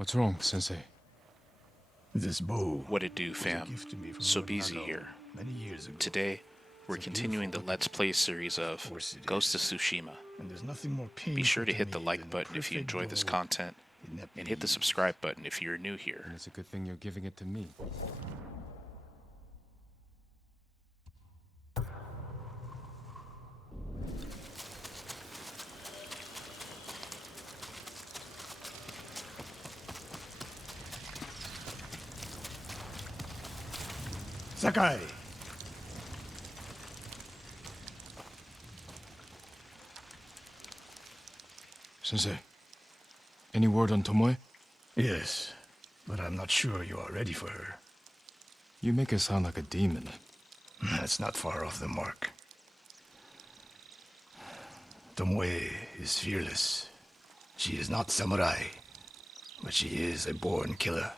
What's wrong, Sensei? This bow. What it do, fam? Sobeezy here. Many years ago. Today, we're continuing the Let's Play series of Ghost of Tsushima. And there's nothing more painful Be sure to to hit the me like than button if you perfect enjoy this bow content, in and hit the Nepal. subscribe button if you're new here. And it's a good thing you're giving it to me. Sakai! Sensei, any word on Tomoe? Yes, but I'm not sure you are ready for her. You make her sound like a demon. That's not far off the mark. Tomoe is fearless. She is not samurai, but she is a born killer.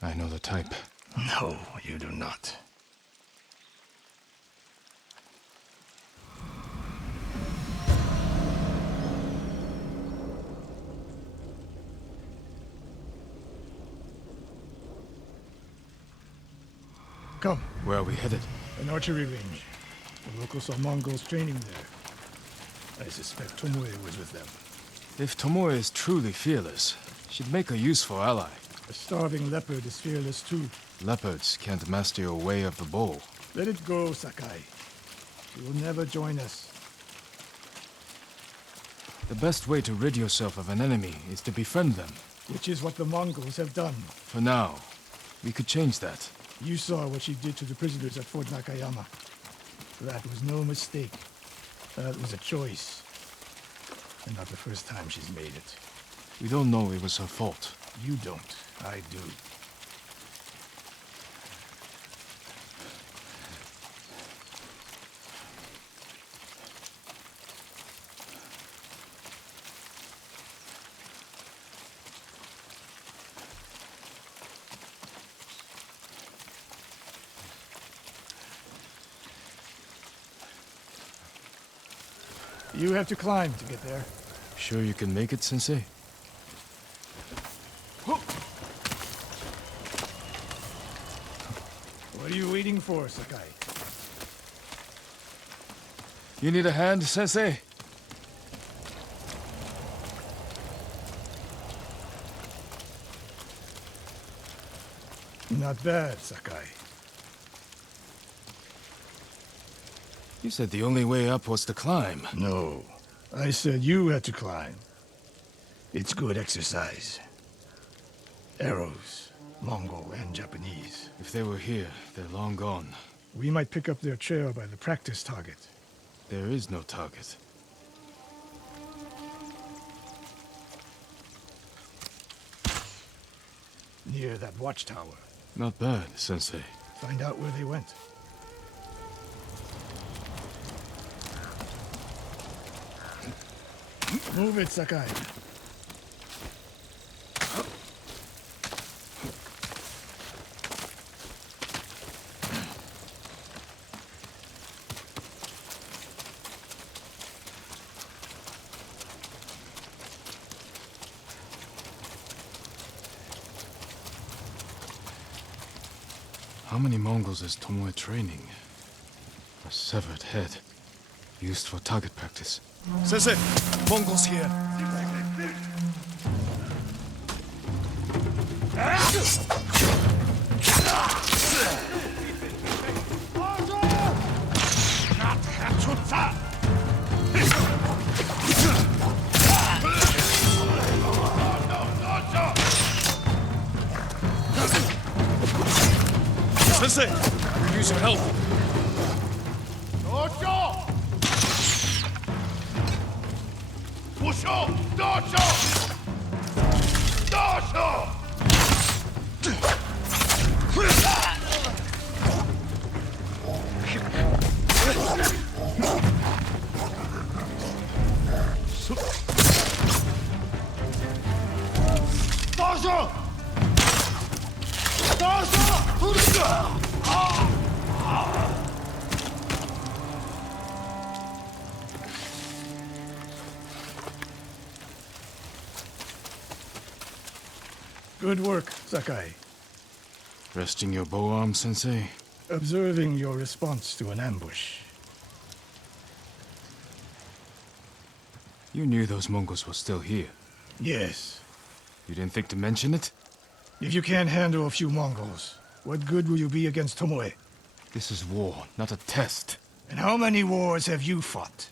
I know the type. No, you do not. Come, Where are we headed? an archery range. The locals saw Mongols training there. I suspect Tomoe was with them. If Tomoe is truly fearless, she'd make a useful ally. A starving leopard is fearless too. Leopards can't master your way of the bow. Let it go, Sakai. She will never join us. The best way to rid yourself of an enemy is to befriend them. Which is what the Mongols have done. For now, we could change that. You saw what she did to the prisoners at Fort Nakayama. That was no mistake. That was a choice. And not the first time she's made it. We don't know it was her fault. You don't. I do. You have to climb to get there. Sure you can make it, Sensei? What are you waiting for, Sakai? You need a hand, Sensei? Not bad, Sakai. You said the only way up was to climb. No. I said you had to climb. It's good exercise. Arrows, Mongol and Japanese. If they were here, they're long gone. We might pick up their trail by the practice target. There is no target. Near that watchtower. Not bad, Sensei. Find out where they went. Move it, Sakai. How many Mongols is Tomoe training? A severed head. Used for target practice. Sensei! Mongols here! Sensei! I could use your help. Good work, Sakai. Resting your bow arm, Sensei? Observing your response to an ambush. You knew those Mongols were still here. Yes. You didn't think to mention it? If you can't handle a few Mongols, what good will you be against Tomoe? This is war, not a test. And how many wars have you fought?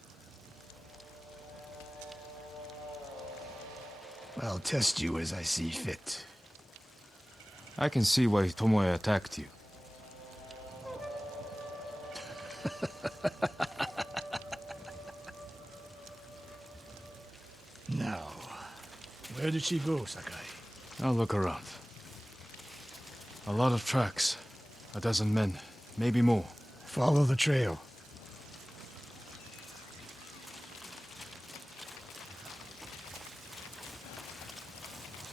I'll test you as I see fit. I can see why Tomoe attacked you. Now, where did she go, Sakai? I'll look around. A lot of tracks. A dozen men, maybe more. Follow the trail.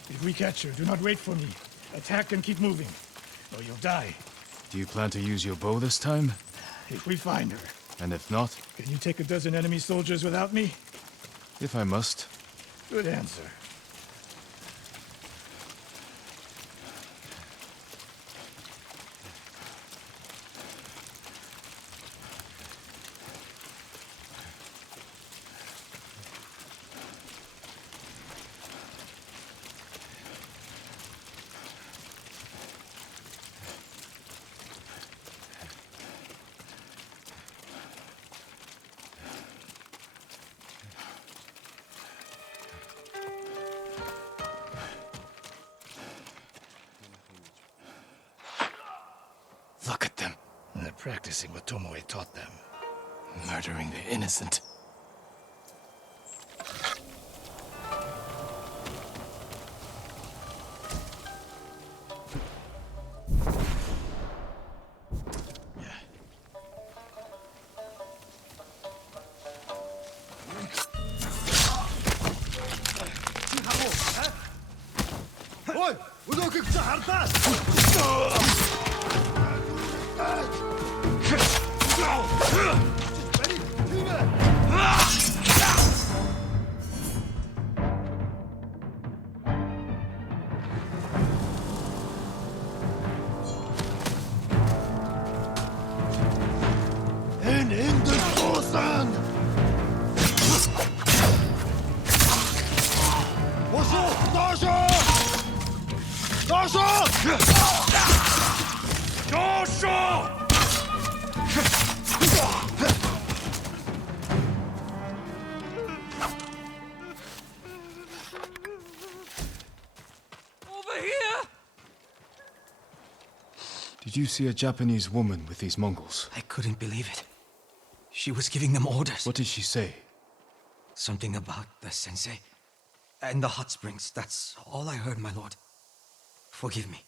If we catch her, do not wait for me. Attack and keep moving, or you'll die. Do you plan to use your bow this time? If we find her. And if not? Can you take a dozen enemy soldiers without me? If I must. Good answer. Look at them. They're practicing what Tomoe taught them. Murdering the innocent. Did you see a Japanese woman with these Mongols? I couldn't believe it. She was giving them orders. What did she say? Something about the sensei and the hot springs. That's all I heard, my lord. Forgive me.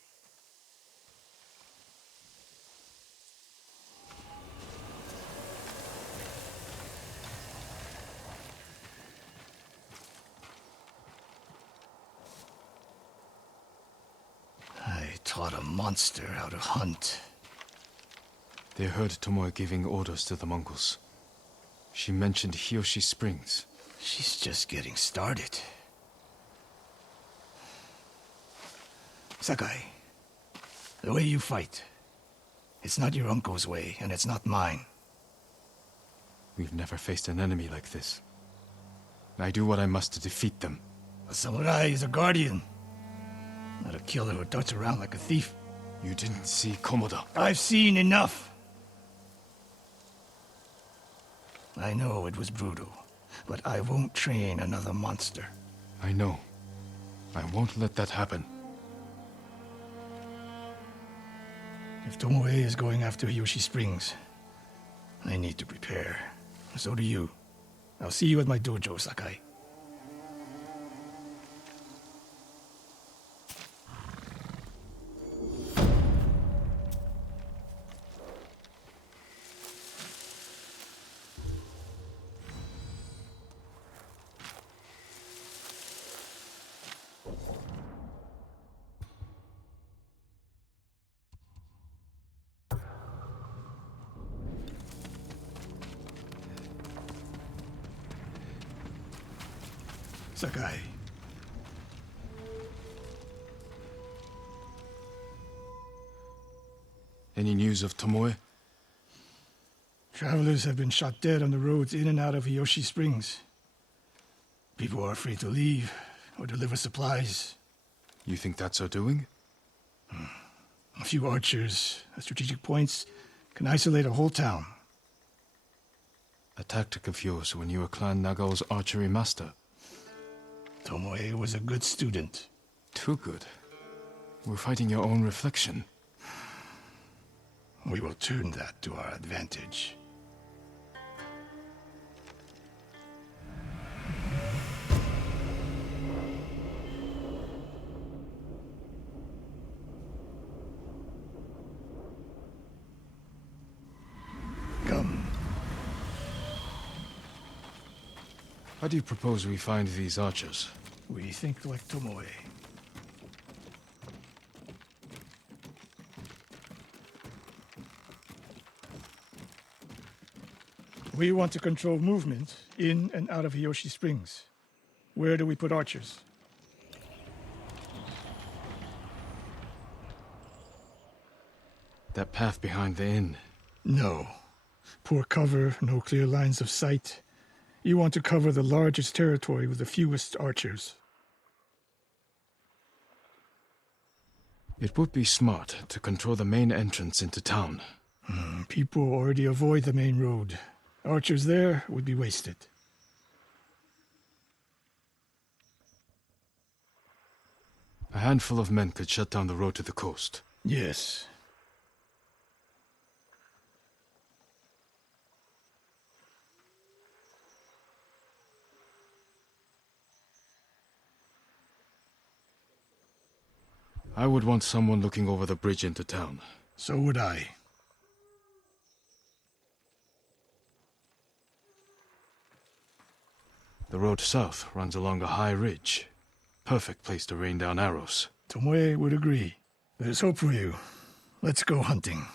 I taught a monster how to hunt. They heard Tomoe giving orders to the Mongols. She mentioned Hiyoshi Springs. She's just getting started. Sakai, the way you fight, it's not your uncle's way, and it's not mine. We've never faced an enemy like this. I do what I must to defeat them. A samurai is a guardian, not a killer who darts around like a thief. You didn't see Komoda. I've seen enough. I know it was brutal, but I won't train another monster. I know. I won't let that happen. If Tomoe is going after Hiyoshi Springs, I need to prepare. So do you. I'll see you at my dojo, Sakai. Sakai. Any news of Tomoe? Travelers have been shot dead on the roads in and out of Hiyoshi Springs. People are afraid to leave or deliver supplies. You think that's her doing? A few archers at strategic points can isolate a whole town. A tactic of yours when you were Clan Nagao's archery master. Tomoe was a good student. Too good. We're fighting your own reflection. We will turn that to our advantage. Come. How do you propose we find these archers? We think like Tomoe. We want to control movement in and out of Hiyoshi Springs. Where do we put archers? That path behind the inn. No. Poor cover, no clear lines of sight. You want to cover the largest territory with the fewest archers. It would be smart to control the main entrance into town. People already avoid the main road. Archers there would be wasted. A handful of men could shut down the road to the coast. Yes. I would want someone looking over the bridge into town. So would I. The road south runs along a high ridge. Perfect place to rain down arrows. Tomoe would agree. There's hope for you. Let's go hunting.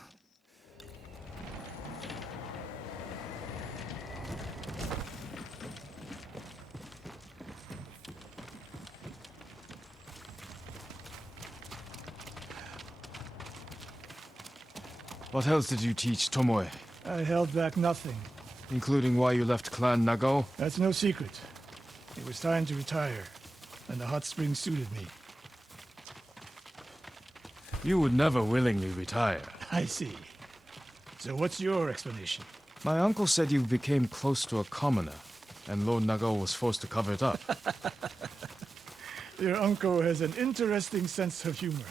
What else did you teach Tomoe? I held back nothing. Including why you left Clan Nagao? That's no secret. It was time to retire, and the hot springs suited me. You would never willingly retire. I see. So what's your explanation? My uncle said you became close to a commoner, and Lord Nagao was forced to cover it up. Your uncle has an interesting sense of humor.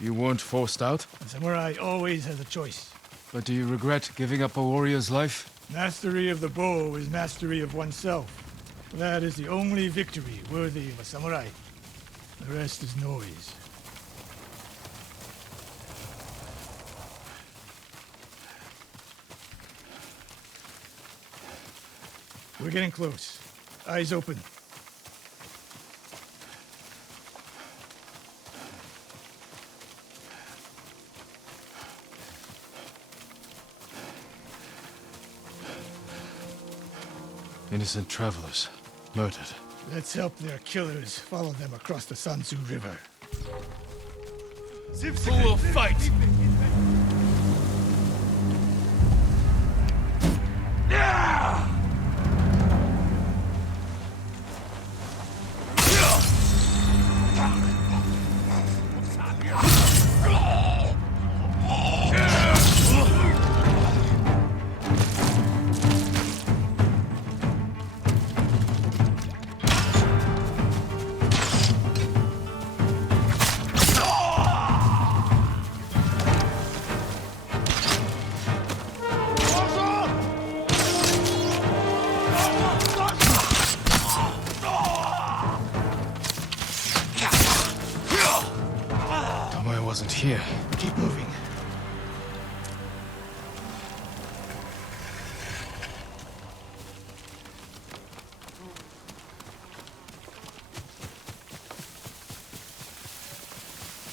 You weren't forced out? A samurai always has a choice. But do you regret giving up a warrior's life? Mastery of the bow is mastery of oneself. That is the only victory worthy of a samurai. The rest is noise. We're getting close. Eyes open. Innocent travelers, murdered. Let's help their killers follow them across the Sansu River. Who will fight? Tomoe wasn't here. Keep moving.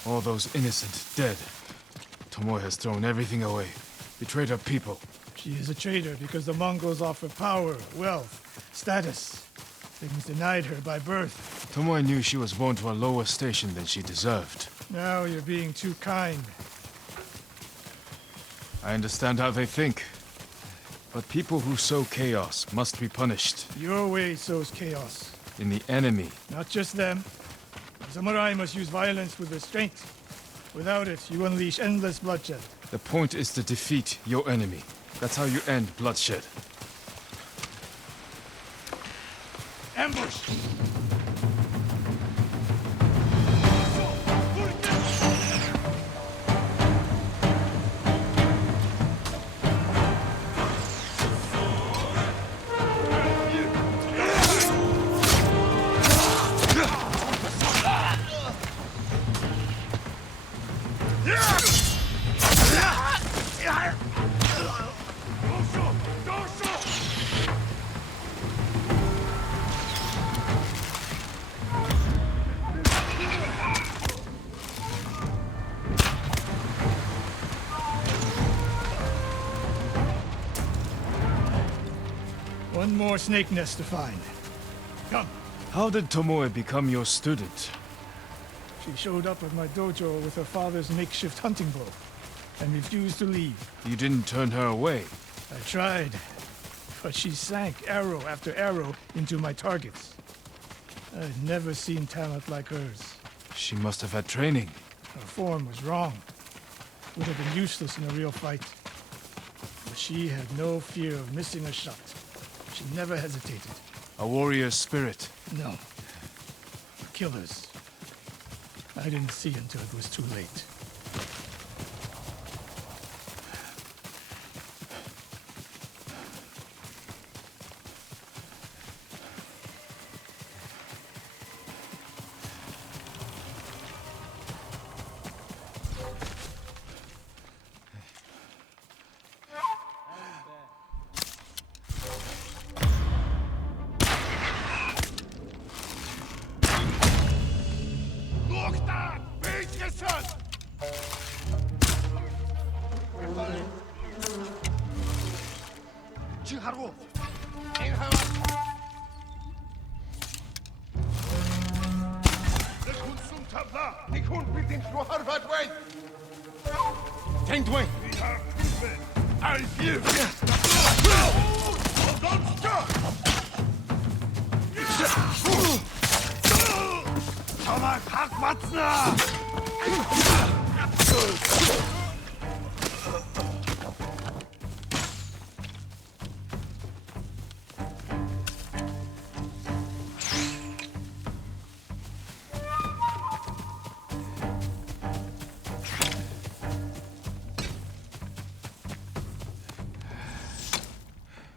All those innocent dead. Tomoe has thrown everything away. Betrayed her people. She is a traitor because the Mongols offer power, wealth, status. Things denied her by birth. Tomoe knew she was born to a lower station than she deserved. Now you're being too kind. I understand how they think. But people who sow chaos must be punished. Your way sows chaos. In the enemy. Not just them. Samurai must use violence with restraint. Without it, you unleash endless bloodshed. The point is to defeat your enemy. That's how you end bloodshed. Ambush! One more snake nest to find. Come. How did Tomoe become your student? She showed up at my dojo with her father's makeshift hunting bow and refused to leave. You didn't turn her away. I tried, but she sank arrow after arrow into my targets. I'd never seen talent like hers. She must have had training. Her form was wrong. Would have been useless in a real fight. But she had no fear of missing a shot. She never hesitated. A warrior's spirit. No. Killers. I didn't see until it was too late.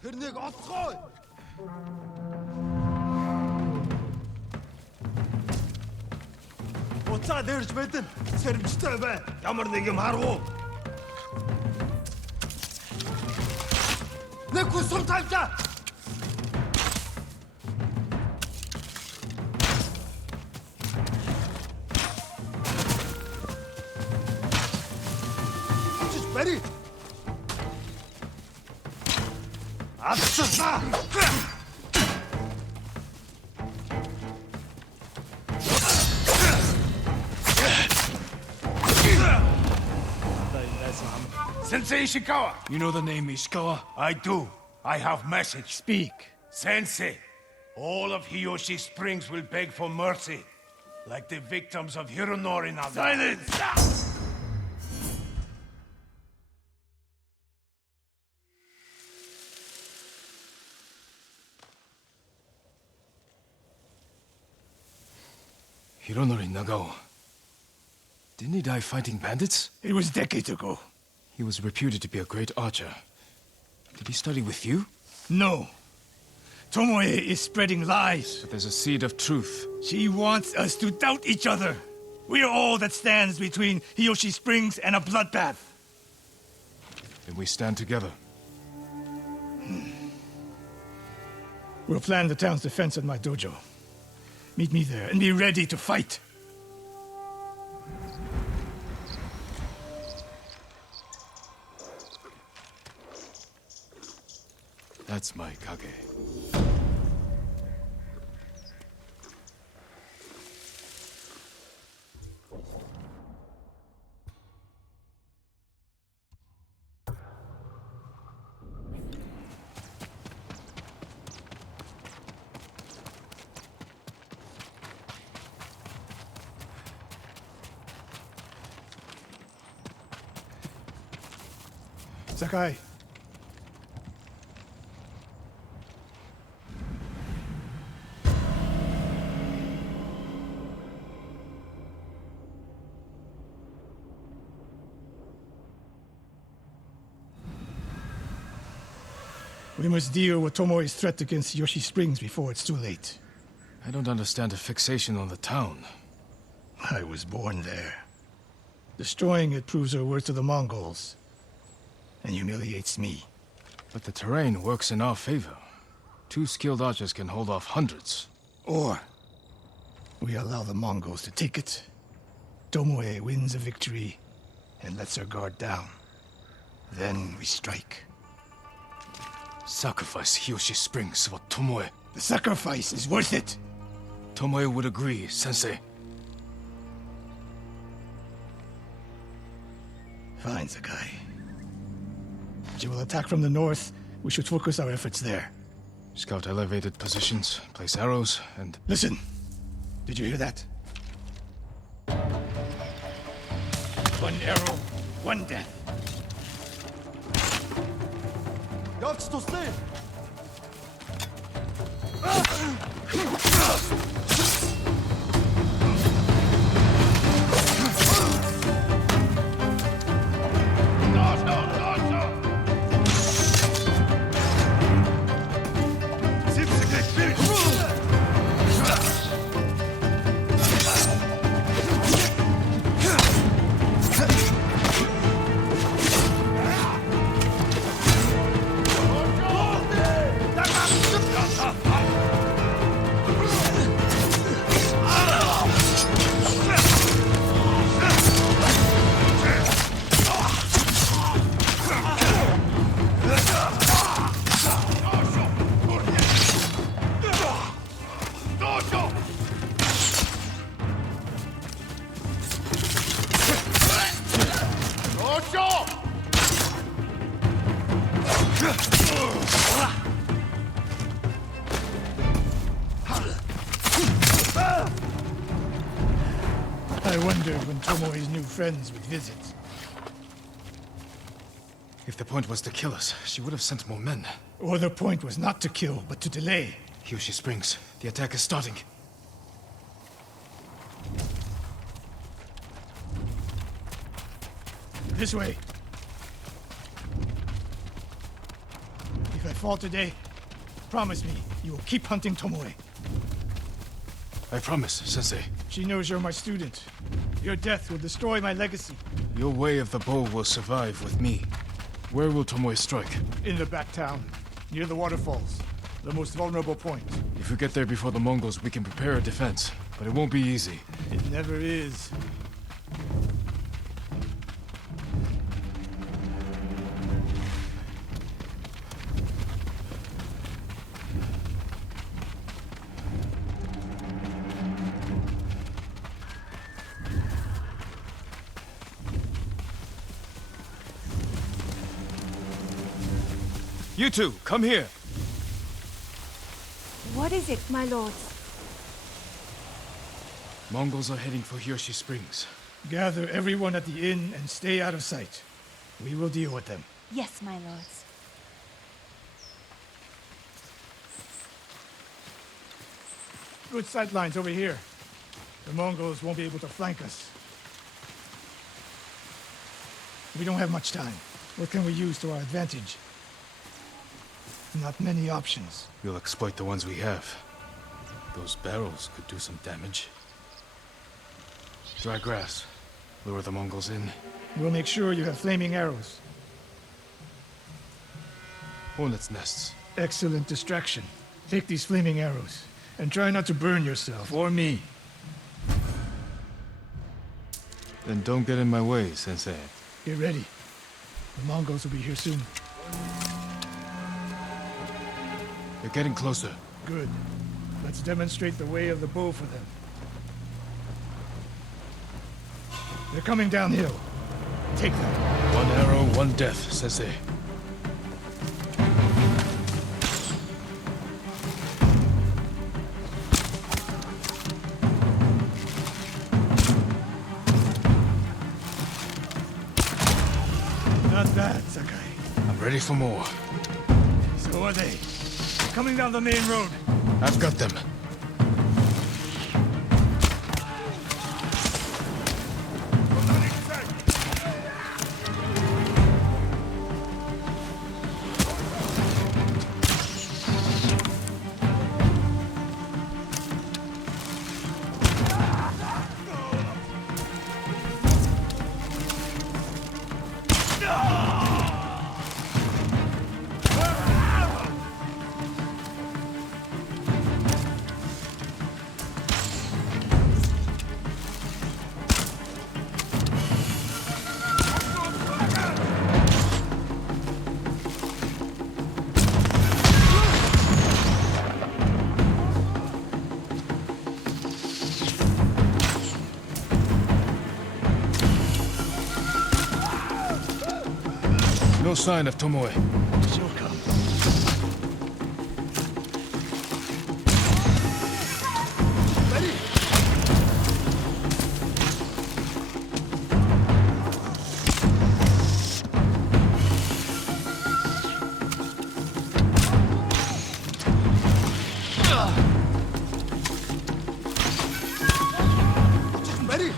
Тэрнийг олцгоо. Уцаа дэрж мэдэн сэрэмжтэй бай. Ямар нэг юм харгу. Нэг хүсэм тавьчаа. Чич бари. Атсаа. Sensei Ishikawa! You know the name Ishikawa? I do. I have message. Speak. Sensei, all of Hiyoshi Springs will beg for mercy, like the victims of Hironori Naga. Silence! Hironori Nagao. Didn't he die fighting bandits? It was decades ago. He was reputed to be a great archer. Did he study with you? No. Tomoe is spreading lies. But there's a seed of truth. She wants us to doubt each other. We are all that stands between Hiyoshi Springs and a bloodbath. Then we stand together. We'll plan the town's defense at my dojo. Meet me there and be ready to fight. That's my Kage. Sakai. We must deal with Tomoe's threat against Yoshi Springs before it's too late. I don't understand a fixation on the town. I was born there. Destroying it proves her worth to the Mongols. And humiliates me. But the terrain works in our favor. 2 skilled archers can hold off hundreds. Or we allow the Mongols to take it. Tomoe wins a victory and lets her guard down. Then we strike. Sacrifice Hiyoshi Springs for Tomoe. The sacrifice is worth it. Tomoe would agree, Sensei. Fine, Sakai. She will attack from the north. We should focus our efforts there. Scout elevated positions, place arrows, and... Listen! Did you hear that? 1 arrow, 1 death. Як стости? I wondered when Tomoe's new friends would visit. If the point was to kill us, she would have sent more men. Or the point was not to kill, but to delay. Hiyoshi Springs. The attack is starting. This way. If I fall today, promise me you will keep hunting Tomoe. I promise, Sensei. She knows you're my student. Your death will destroy my legacy. Your way of the bow will survive with me. Where will Tomoe strike? In the back town, near the waterfalls. The most vulnerable point. If we get there before the Mongols, we can prepare a defense. But it won't be easy. It never is. You two, come here. What is it, my lords? Mongols are heading for Hiyoshi Springs. Gather everyone at the inn and stay out of sight. We will deal with them. Yes, my lords. Good sight lines over here. The Mongols won't be able to flank us. We don't have much time. What can we use to our advantage? Not many options. We'll exploit the ones we have. Those barrels could do some damage. Dry grass. Lure the Mongols in. We'll make sure you have flaming arrows. Hornets' nests. Excellent distraction. Take these flaming arrows, and try not to burn yourself or me. Then don't get in my way, Sensei. Get ready. The Mongols will be here soon. They're getting closer. Good. Let's demonstrate the way of the bow for them. They're coming downhill. Take them. 1 arrow, 1 death, Sensei. Not bad, Sakai. Ready for more. So are they. Coming down the main road. I've got them. No sign of Tomoe. She'll come. Ready? Ready?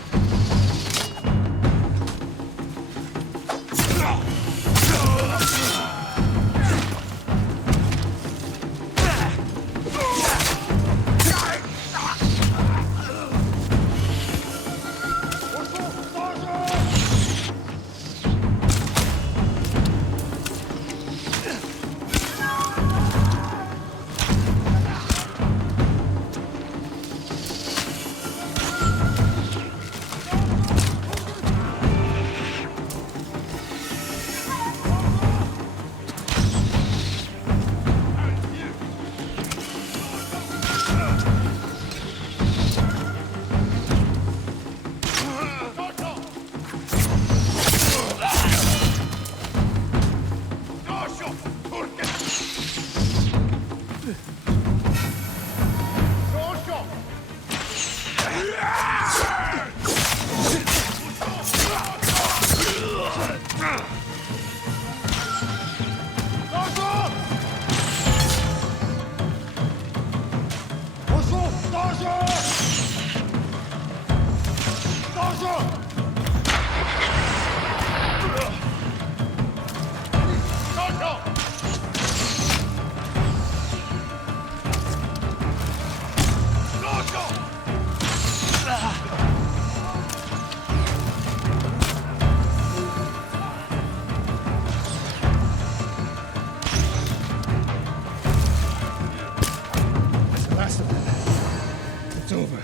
That's the last of them. It's over.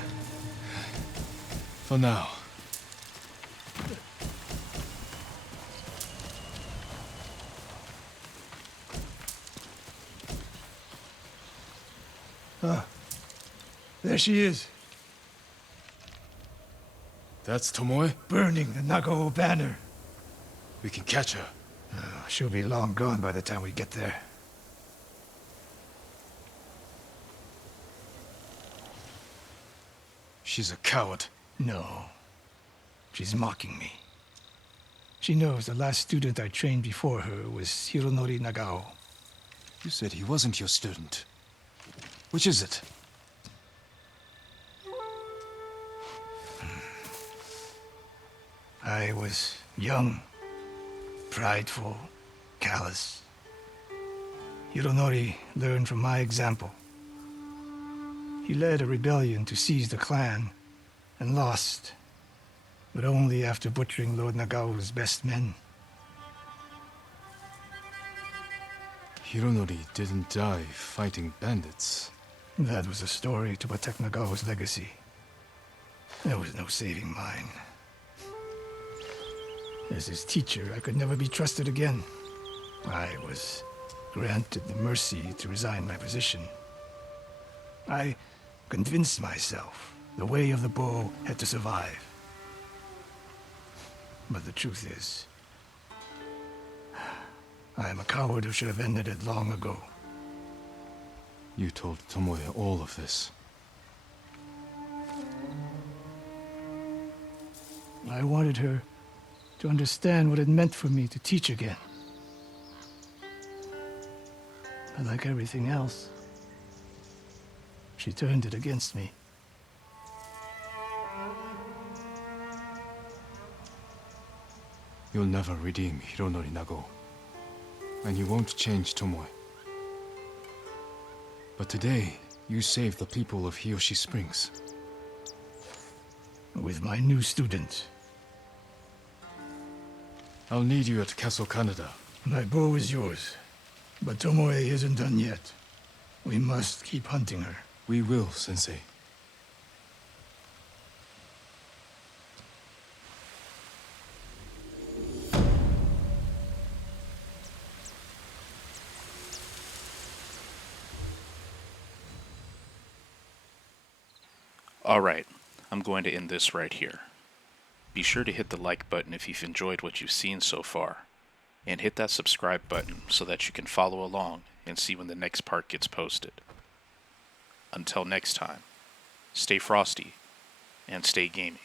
For now. There she is, That's Tomoe? burning the Nagao banner. We can catch her. She'll be long gone by the time we get there. She's a coward. No. She's mocking me. She knows the last student I trained before her was Hironori Nagao. You said he wasn't your student. Which is it? I was young, prideful, callous. Hironori learned from my example. He led a rebellion to seize the clan, and lost, but only after butchering Lord Nagao's best men. Hironori didn't die fighting bandits. That was a story to protect Nagao's legacy. There was no saving mine. As his teacher, I could never be trusted again. I was granted the mercy to resign my position. I convinced myself the way of the bow had to survive. But the truth is, I am a coward who should have ended it long ago. You told Tomoe all of this. I wanted her to understand what it meant for me to teach again. And like everything else, she turned it against me. You'll never redeem Hironori Nago. And you won't change Tomoe. But today, you saved the people of Hiyoshi Springs. With my new student. I'll need you at Castle Canada. My bow is yours. But Tomoe isn't done yet. We must keep hunting her. We will, Sensei. Alright, I'm going to end this right here. Be sure to hit the like button if you've enjoyed what you've seen so far, and hit that subscribe button so that you can follow along and see when the next part gets posted. Until next time, stay frosty and stay gaming.